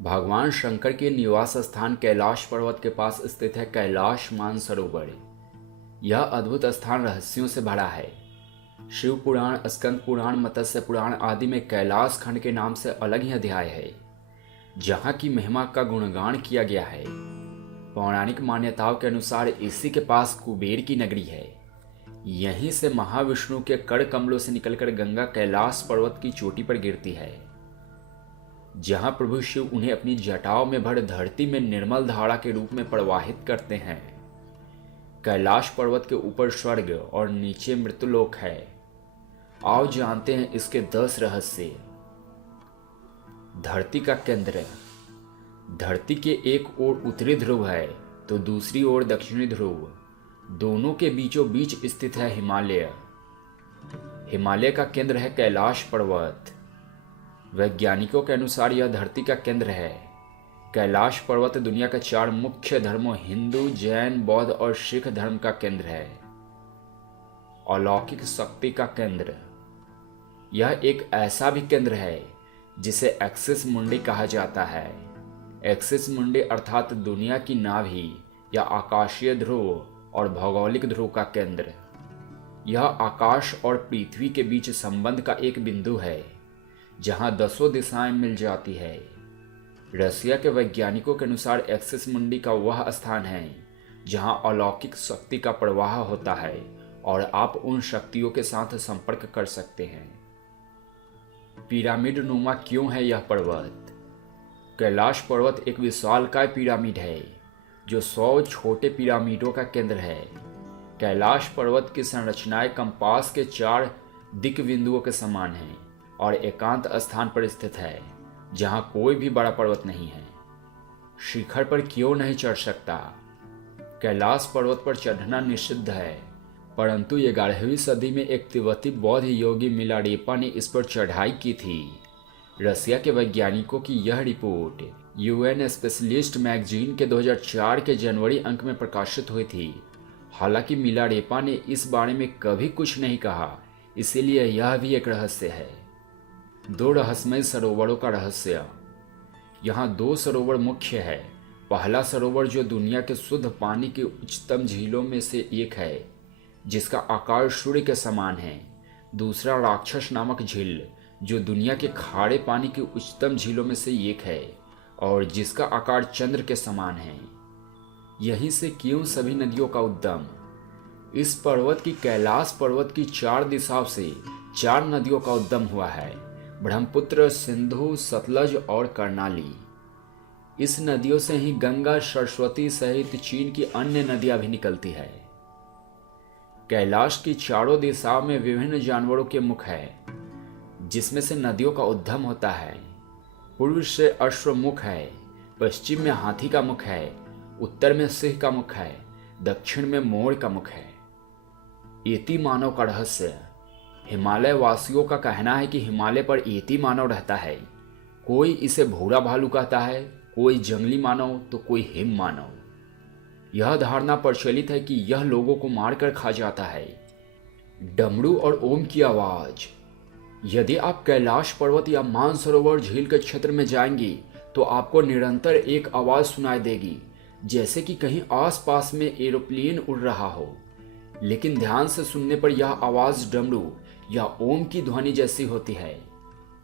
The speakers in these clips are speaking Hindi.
भगवान शंकर के निवास स्थान कैलाश पर्वत के पास स्थित है कैलाश मानसरोवर। यह अद्भुत स्थान रहस्यों से भरा है। शिव पुराण, स्कंद पुराण, मत्स्य पुराण आदि में कैलाश खंड के नाम से अलग ही अध्याय है, जहाँ की महिमा का गुणगान किया गया है। पौराणिक मान्यताओं के अनुसार इसी के पास कुबेर की नगरी है। यहीं से महाविष्णु के कड़ कमलों से निकलकर गंगा कैलाश पर्वत की चोटी पर गिरती है, जहां प्रभु शिव उन्हें अपनी जटाओं में भर धरती में निर्मल धारा के रूप में प्रवाहित करते हैं। कैलाश पर्वत के ऊपर स्वर्ग और नीचे मृत्युलोक है। आओ जानते हैं इसके 10 रहस्य। धरती का केंद्र। धरती के एक ओर उत्तरी ध्रुव है तो दूसरी ओर दक्षिणी ध्रुव। दोनों के बीचों बीच स्थित है हिमालय। हिमालय का केंद्र है कैलाश पर्वत। वैज्ञानिकों के अनुसार यह धरती का केंद्र है। कैलाश पर्वत दुनिया के 4 मुख्य धर्मों हिंदू, जैन, बौद्ध और सिख धर्म का केंद्र है। अलौकिक शक्ति का केंद्र। यह एक ऐसा भी केंद्र है जिसे एक्सिस मुंडी कहा जाता है। एक्सिस मुंडी अर्थात दुनिया की नाभि या आकाशीय ध्रुव और भौगोलिक ध्रुव का केंद्र। यह आकाश और पृथ्वी के बीच संबंध का एक बिंदु है, जहां 10 दिशाएं मिल जाती है। रसिया के वैज्ञानिकों के अनुसार एक्सिस मुंडी का वह स्थान है जहां अलौकिक शक्ति का प्रवाह होता है और आप उन शक्तियों के साथ संपर्क कर सकते हैं। पिरामिड नुमा क्यों है यह पर्वत? कैलाश पर्वत एक विशालकाय पिरामिड है जो 100 छोटे पिरामिडों का केंद्र है। कैलाश पर्वत की संरचनाएं कंपास के 4 दिक् बिंदुओं के समान है और एकांत स्थान पर स्थित है जहां कोई भी बड़ा पर्वत नहीं है। शिखर पर क्यों नहीं चढ़ सकता? कैलाश पर्वत पर चढ़ना निषिद्ध है, परंतु 11वीं सदी में एक तिब्बती बौद्ध योगी मिलारेपा ने इस पर चढ़ाई की थी। रसिया के वैज्ञानिकों की यह रिपोर्ट यूएन स्पेशलिस्ट मैगजीन के 2004 के जनवरी अंक में प्रकाशित हुई थी। हालांकि मिलारेपा ने इस बारे में कभी कुछ नहीं कहा, इसीलिए यह भी एक रहस्य है। 2 रहस्यमय सरोवरों का रहस्य। यहाँ 2 सरोवर मुख्य है। पहला सरोवर जो दुनिया के शुद्ध पानी की उच्चतम झीलों में से एक है, जिसका आकार सूर्य के समान है। दूसरा राक्षस नामक झील जो दुनिया के खारे पानी की उच्चतम झीलों में से एक है और जिसका आकार चंद्र के समान है। यहीं से क्यों सभी नदियों का उद्गम? इस पर्वत की कैलाश पर्वत की 4 दिशाओं से 4 नदियों का उद्गम हुआ है, ब्रह्मपुत्र, सिंधु, सतलज और कर्णाली। इस नदियों से ही गंगा, सरस्वती सहित चीन की अन्य नदियां भी निकलती है। कैलाश की चारों दिशाओं में विभिन्न जानवरों के मुख है, जिसमें से नदियों का उद्गम होता है। पूर्व से अश्वमुख है, पश्चिम में हाथी का मुख है, उत्तर में सिंह का मुख है, दक्षिण में मोर का मुख है। एती मानव का रहस्य। हिमालय वासियों का कहना है कि हिमालय पर एती मानव रहता है। कोई इसे भूरा भालू कहता है, कोई जंगली मानव तो कोई हिम मानव। यह धारणा प्रचलित है कि यह लोगों को मारकर खा जाता है। डमरू और ओम की आवाज। यदि आप कैलाश पर्वत या मानसरोवर झील के क्षेत्र में जाएंगी तो आपको निरंतर एक आवाज सुनाई देगी, जैसे कि कहीं आसपास में एरोप्लेन उड़ रहा हो। लेकिन ध्यान से सुनने पर यह आवाज डमरू या ओम की ध्वनि जैसी होती है।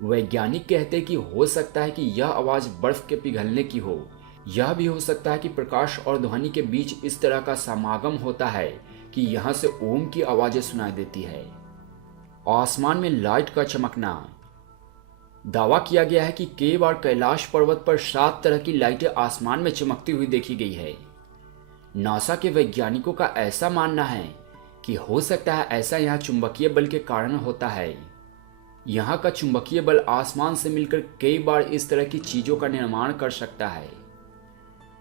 वैज्ञानिक कहते हैं कि हो सकता है कि यह आवाज बर्फ के पिघलने की हो। यह भी हो सकता है कि प्रकाश और ध्वनि के बीच इस तरह का समागम होता है कि यहां से ओम की आवाजें सुनाई देती है। आसमान में लाइट का चमकना। दावा किया गया है कि कई बार कैलाश पर्वत पर 7 तरह की लाइटें आसमान में चमकती हुई देखी गई है। नासा के वैज्ञानिकों का ऐसा मानना है कि हो सकता है ऐसा यहाँ चुंबकीय बल के कारण होता है। यहाँ का चुंबकीय बल आसमान से मिलकर कई बार इस तरह की चीजों का निर्माण कर सकता है।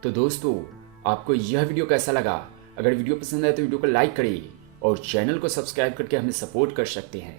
तो दोस्तों, आपको यह वीडियो कैसा लगा? अगर वीडियो पसंद आए तो वीडियो को लाइक करिए और चैनल को सब्सक्राइब करके हमें सपोर्ट कर सकते हैं।